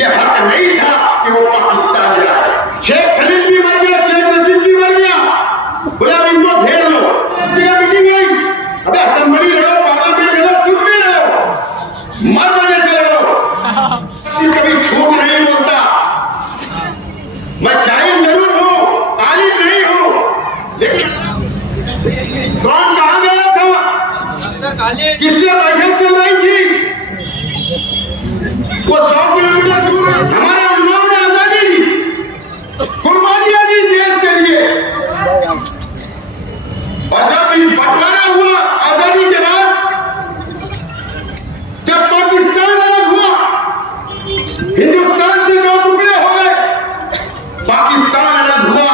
ये हक नहीं था कि वो पाकिस्तान जाए। शेख खलील भी मर गया, शेख रशीद भी मर गया, बोला इनको घेर लो। जगह मीटिंग हुई, अबे असेंबली लड़ो, पार्लियामेंट लड़ो, कुछ भी लड़ो, मर्द जैसे लड़ो, कभी झूठ नहीं बोलता। मैं जाहिल जरूर हूँ, आलिम नहीं हूँ, लेकिन कौन कहाँ गया था, किससे बैठक चल रही थी, वो 100 किलोमीटर दूर हमारे उलमाओं ने आजादी दी, कुर्बानियां दी देश के लिए। और जब इस बंटवारा हुआ आजादी के बाद, जब पाकिस्तान अलग हुआ, हिंदुस्तान से 2 टुकड़े हो गए, पाकिस्तान अलग हुआ,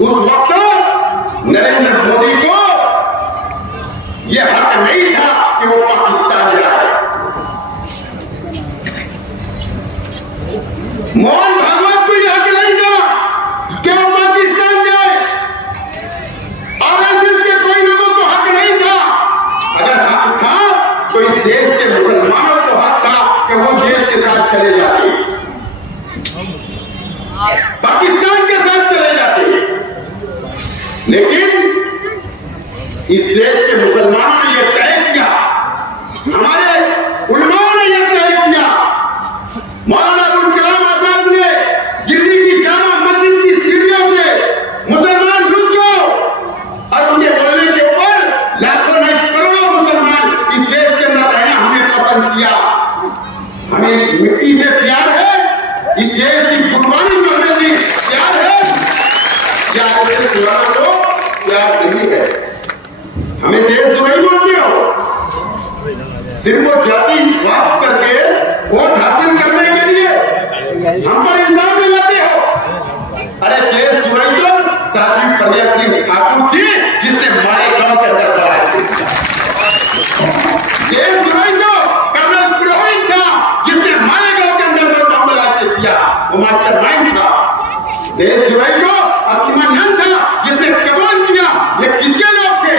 उस वक्त नरेंद्र मोदी को यह हक नहीं था कि वो पाकिस्तान जाए। मोहन भागवत को यह हक नहीं था कि वो पाकिस्तान जाए। आरएसएस के कोई लोगों को हक नहीं था। अगर हक था तो इस देश के मुसलमानों को हक था कि वो देश के साथ चले जाते, पाकिस्तान के साथ चले जाते। लेकिन इस देश के मुसलमानों ने यह तय किया, हमारे उलमाओं ने यह तय किया, मौलाना अबुल कलाम आजाद ने दिल्ली की जामा मस्जिद की सीढ़ियों से मुसलमान रुक जाओ, और उनके बोलने के ऊपर लाखों नहीं करोड़ों मुसलमान इस देश के अंदर रहना हमने पसंद किया। हमें इस मिट्टी से प्यार है, इस देश की कुर्बानी जो हमें दी प्यार है, या को प्यार नहीं है। हमें देशद्रोही बोलते हो, सिर्फ वो जाति स्वार्थ करके वोट हासिल करने के लिए हम पर इल्जाम लगाते हो। अरे देशद्रोही तो साध्वी प्रज्ञा सिंह ठाकुर थी, जिसने मालेगांव के अंदर बॉम्ब किया। देशद्रोही तो कर्नल पुरोहित था, जिसने मालेगांव के अंदर बॉम्ब ब्लास्ट किया, वो मास्टरमाइंड था। देशद्रोही तो असीमानंद था, जिसने कबूल किया। ये किसके लोग थे?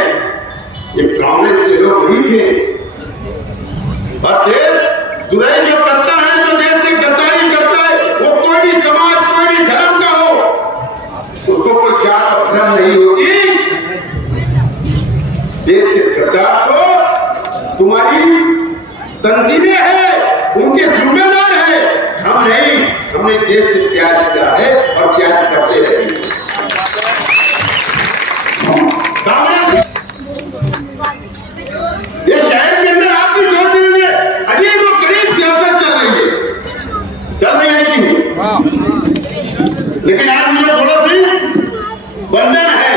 ये कांग्रेस के लोग नहीं थे। और देश दुराई जो करता है, जो देश से गद्दारी करता है, वो कोई भी समाज, कोई भी धर्म का हो, उसको कोई जात और धर्म नहीं होती। देश के गद्दार तो तुम्हारी तंजीमें हैं, उनके जिम्मेदार है, हम नहीं। हमने देश से प्यार किया है और प्यार करते रहेंगे। ये शहर के अंदर आप भी सोच रहे हैं, अजीब और गरीब सियासत चल रही है कि नहीं? लेकिन आज मुझे थोड़ा सी बंधन है।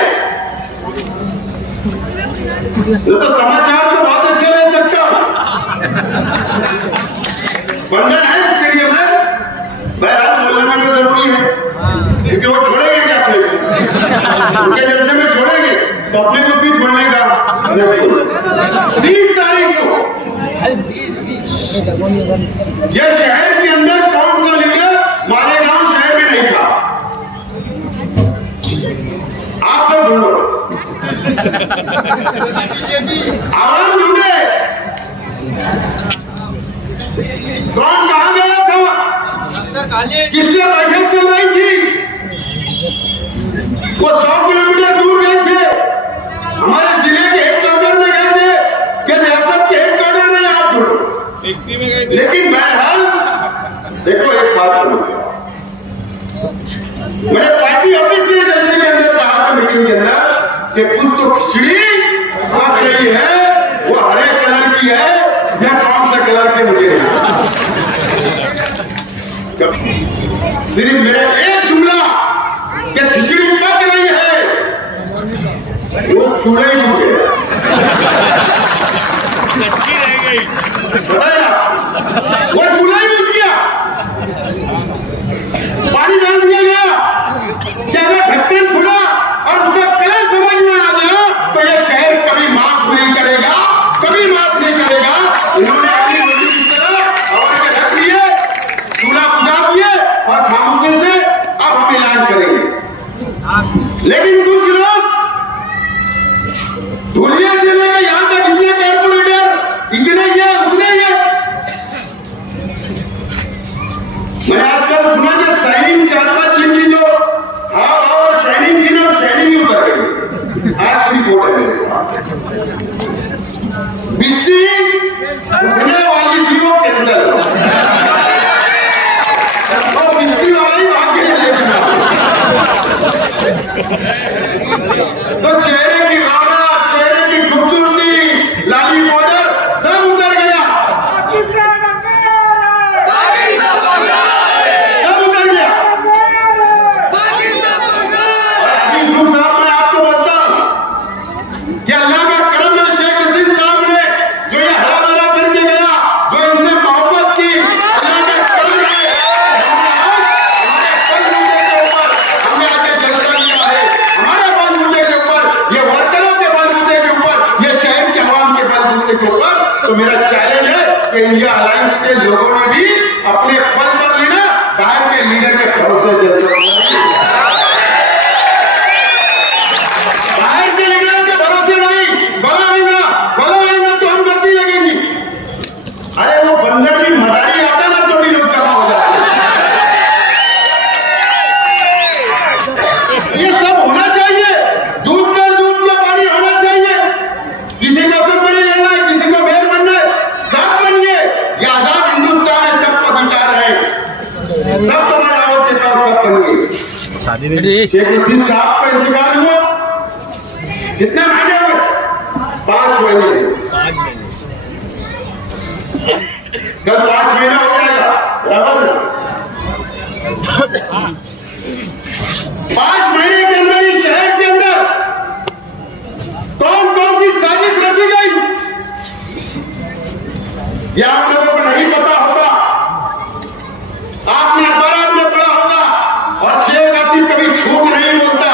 तो समाचार तो बहुत अच्छे रह सकता हूं, बंधन है, इसके लिए मैं बहरहाल बोलना भी जरूरी है, क्योंकि वो छोड़ेंगे क्या अपने को? उनके जलसे में छोड़ेंगे तो अपने को भी छोड़ने का 30 तारीख को यह शहर के अंदर कौन सा लीडर मालेगांव शहर में नहीं था? आप लोग ढूंढो, आवाम ढूंढे, कौन कहां गया था, किससे बैठक चल रही थी, वो 100 किलोमीटर दूर गए थे, हमारे जिले के हेडक्वार्टर में गए थे, या रियासत के हेडक्वार्टर में आप ढूंढो। लेकिन बहरहाल देखो, एक बात सुनो, मैंने पार्टी ऑफिस में जलसे के अंदर कहा था, मीटिंग के अंदर, कि कुछ तो खिचड़ी आ रही है, वो हरे कलर की है या कौन सा कलर के, मुझे सिर्फ मेरा एक जुमला कि खिचड़ी पक रही है, वो चूल्हे ही हो गया, वो चूल्हा ही बुझ गया, पानी डाल दिया गया, जब ढक्कन खुला और उसका कलर समझ में आ गया, तो यह शहर कभी माफ नहीं करेगा, कभी माफ नहीं करेगा। इन्होंने अपनी रोटी की तरह और रख लिए, चूल्हा बुझा दिए और खामोशी से अब हम ऐलान करेंगे। लेकिन कुछ लोग धुलिया से लेकर यहां तक इतने कॉर्पोरेटर, इतने ये उतने ये, मैं आजकल सुना कि शाइनिंग 4-5 दिन की जो हाव और शाइनिंग थी ना, शाइनिंग ही उतर गई। आज की रिपोर्ट है मेरे पास, बिस्सी उठने वाली थी वो कैंसर, और बिस्सी वाली भाग गई लेकिन तो चेहरे की रौनक, चेहरे की खूबसूरती, लाली पाउडर सब उतर गया, सब उतर गया। यूसुफ साहब, मैं आपको बताऊं कि अल्लाह का करम है, शेख रशीद साहब ने जो ये हरा भरा करके गया, जो इनसे मोहब्बत की, अल्लाह का करम है। हमने आके जलसा किया है, हमारे बलबूते के ऊपर, ये वर्करों के बलबूते के ऊपर, ये शहर के आवाम के बलबूते के ऊपर। तो मेरा चैलेंज है कि इंडिया अलायंस के लोगों ने भी अपने पद पर लेना, बाहर के लीडर के भरोसे जलसा, बाहर के लीडरों के भरोसे नहीं। फला आएगा तो हम गलती लगेंगी। अरे वो बंदर भी मदारी आता ना तो भी लोग जमा हो जाते हैं। ये सब होना चाहिए, दूध का पानी होना चाहिए। किसी को सब बड़ी लेना है, किसी को बेर बनना है, सब बनिए। ये आजाद हिंदुस्तान है, सबको अधिकार है, सबको बराबर देता है, सब बनिए। शेख रशीद साहब का इंतकाल हुआ, कितने महीने हुए? 5 महीने। कल 5 महीना हो जाएगा, बराबर। 5 महीने के अंदर इस शहर के अंदर कौन कौन सी साजिश रची गई, यह आप लोगों को नहीं पता होगा। आपने अखबार में पढ़ा होगा, और शेख आसिफ कभी झूठ नहीं बोलता।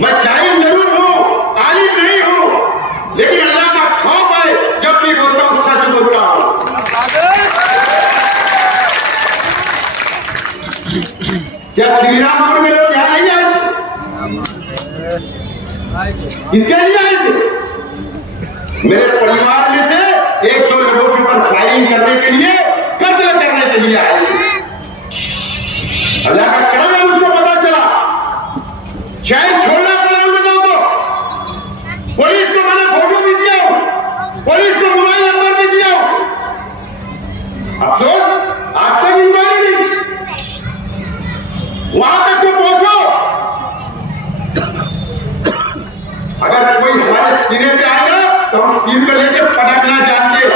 मैं जाहिल जरूर हूं, आलिम नहीं हूं, लेकिन अल्लाह का खौफ है, जब भी बोलता हूं सच बोलता हूं। क्या श्रीरामपुर में लोग यहां नहीं आए थे? इसके लिए आए थे? मेरे परिवार में से 1-2 लोगों के ऊपर फायरिंग करने के लिए, कत्ल करने के लिए आए थे। अल्लाह का करम है, उसको पता चला, शहर छोड़ना पड़ा उन लोगों को। पुलिस को मैंने फोटो भी दिया, पुलिस को मोबाइल नंबर भी दिया। अफसोस आज तक इंक्वायरी नहीं, वहां तक तो पहुंचो। अगर कोई हमारे सीने पे आएगा तो हम सिर पे लेके पटकना जानते हैं,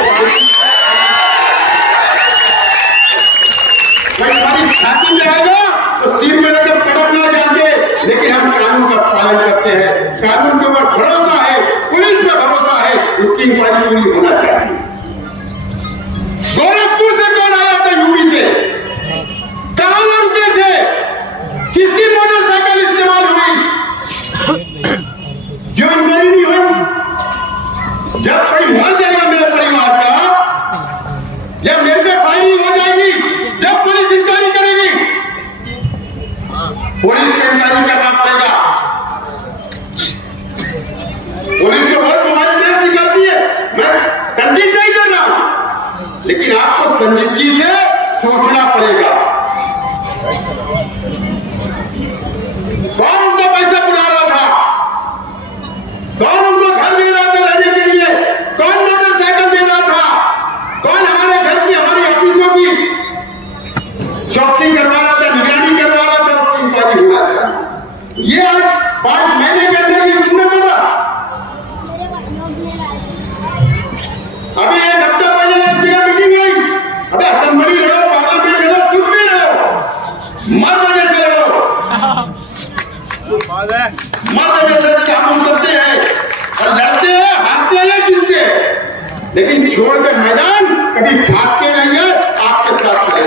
कोई हमारी छाती में आएगा तो सिर पे लेके पटकना जानते, लेकिन हम कानून का पालन करते हैं। कानून के ऊपर भरोसा है, पुलिस पे भरोसा है, उसकी इंक्वायरी पूरी होना चाहिए। गोरखपुर से कौन आया था, यूपी से, कहां रुके थे, किसकी मोटरसाइकिल इस्तेमाल हुई, क्यों इंक्वायरी नहीं हुई? जब कोई मर जाएगा मेरे परिवार का, या मेरे पे फायरिंग हो जाएगी, जब पुलिस इंक्वायरी करेगी, पुलिस को इंक्वायरी करना पड़ेगा। पुलिस को बहुत मोबाइल केस निकालती है, मैं तनकीद नहीं कर रहा हूं, लेकिन आपको संजीदगी से सोचना पड़ेगा। कौन उनका पैसा बुला रहा था, कौन उनको घर दे रहा था रहने के लिए, कौन मोटरसाइकिल दे रहा था, कौन हमारे घर की, हमारी ऑफिसों की चौकसी करवा रहा था, निगरानी करवा रहा था, उसकी इंक्वायरी होना चाहिए। ये आज 5 महीने के अंदर ये सुनने को मिला। अभी 1 हफ्ता पहले एक जगह मीटिंग हुई, अबे असेंबली लड़ो, पार्लियामेंट लड़ो, कुछ भी लड़ो, मर्द जैसे लड़ो, मर्द जैसे हम करते हैं, और लड़ते हैं, हारते हैं, जीतते हैं, लेकिन छोड़ के मैदान कभी भागते नहीं है, आपके साथ खड़े।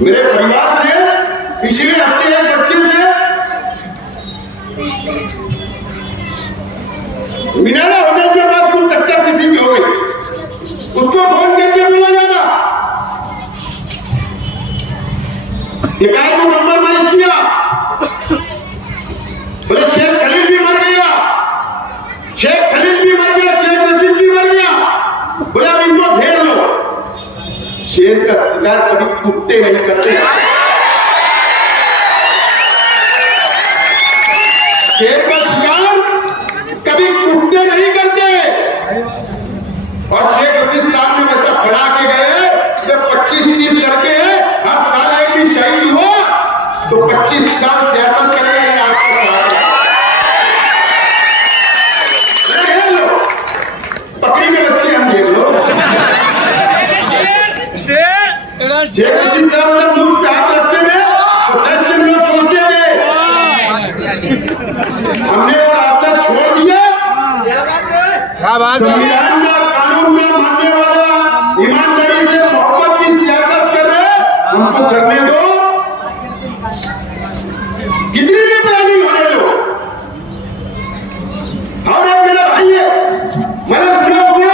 मेरे परिवार से पिछले हफ्ते एक बच्चे से मीनारा होटल के पास कुछ टक्कर किसी की हो गई, उसको फोन करके बोला जा रहा, एकाएक को कॉम्प्रोमाइज किया, बोले शेख खलील भी मर गया, शेख खलील भी मर गया, शेख रशीद भी मर गया, बोले अब इनको घेर लो। शेर का शिकार कभी कुत्ते नहीं करते। शेर का शिकार कभी कुत्ते नहीं करते। और शेख रशीद साहब ने वैसा बढ़ा के गए जब 25-30 लड़के हैं, हर साल एक भी शहीद हुआ तो 25 साल सियासत करेंगे। आपको बकरी के बच्चे हम देख लो। शेख रशीद साहब जब मूछ पे हाथ रखते थे तो 10 दिन लोग सोचते थे। हमने वो रास्ता छोड़ दिया। संविधान का कानून में मानने वाला, ईमानदारी से मोहब्बत की सियासत कर रहे, हमको करने दो। कितनी भी प्लानिंग होने दो। और एक मेरा भाई है, मैंने सुना उसने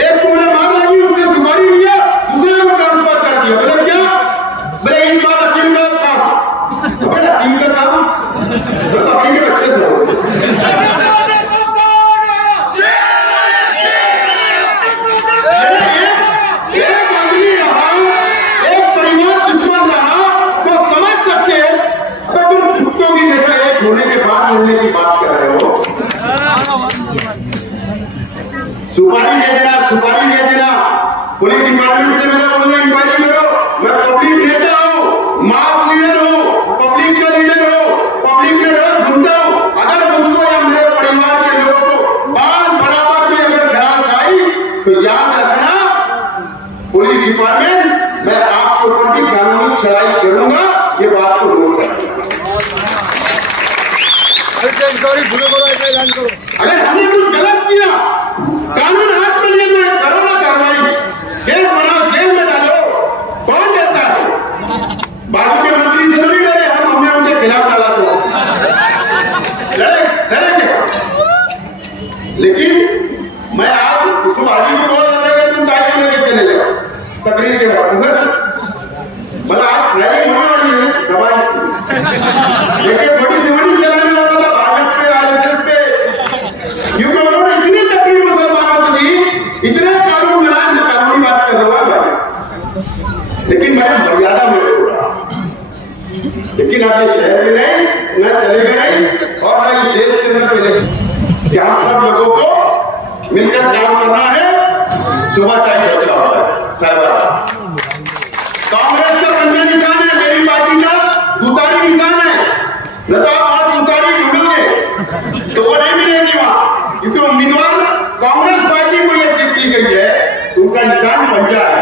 एक को मैंने मार लगी, उसने सुपारी लिया, दूसरे को ट्रांसफर कर दिया। बोले क्या? बोले इन बात वकील का काम। बोले वकील का काम वकील के बच्चे से होने के बाद मिलने की बात कर रहे हो। सुपारी दे देना, सुपारी दे देना। पुलिस डिपार्टमेंट से मेरा बोलना इंक्वायरी करो। मैं पब्लिक नेता हूँ, मास लीडर हूँ, पब्लिक का लीडर हूँ, पब्लिक में रोज घूमता हूँ। अगर मुझको या मेरे परिवार के लोगों को बाल बराबर में अगर खराश आई तो याद रखना, पुलिस डिपार्टमेंट मैं आपके ऊपर भी कानूनी चढ़ाई करूंगा। ये बात को नोट रखना। अगर हमने कुछ गलत किया, कानून हाथ में लिए तो करो ना कार्रवाई, केस बनाओ, जेल में डालो। कौन डरता है? बाजू के मंत्री से नहीं डरे, हमने उनके खिलाफ डाला तो डरेंगे। लेकिन मैं आज सुबह हाजी को बोल रहा था कि तुम दायित्व लेके चले जाओ तकरीर के बाद। बोला आज फायरिंग होने वाली है समाज लेके बड़ी सिवानी चलाने वाला था भाजपा पे, आरएसएस पे, क्योंकि उन्होंने इतनी तकलीफ मुसलमानों को दी, इतने कानून बनाए। मैं कानूनी बात कर रहा हूँ, लेकिन मैंने मर्यादा में छोड़ा। लेकिन आप ये शहर में नहीं, न चलेगा नहीं, और न इस देश के अंदर इलेक्शन। यहाँ सब लोगों को मिलकर काम करना है। सुबह तक अच्छा होता है साहब। कांग्रेस का पंजा निशान है, मेरी पार्टी का दूतारी निशान है। न तो आप वहां दूतारी ढूंढोगे तो वो नहीं मिलेगी वहां, क्योंकि उम्मीदवार कांग्रेस पार्टी को यह सीट दी गई है, उनका निशान पंजा है।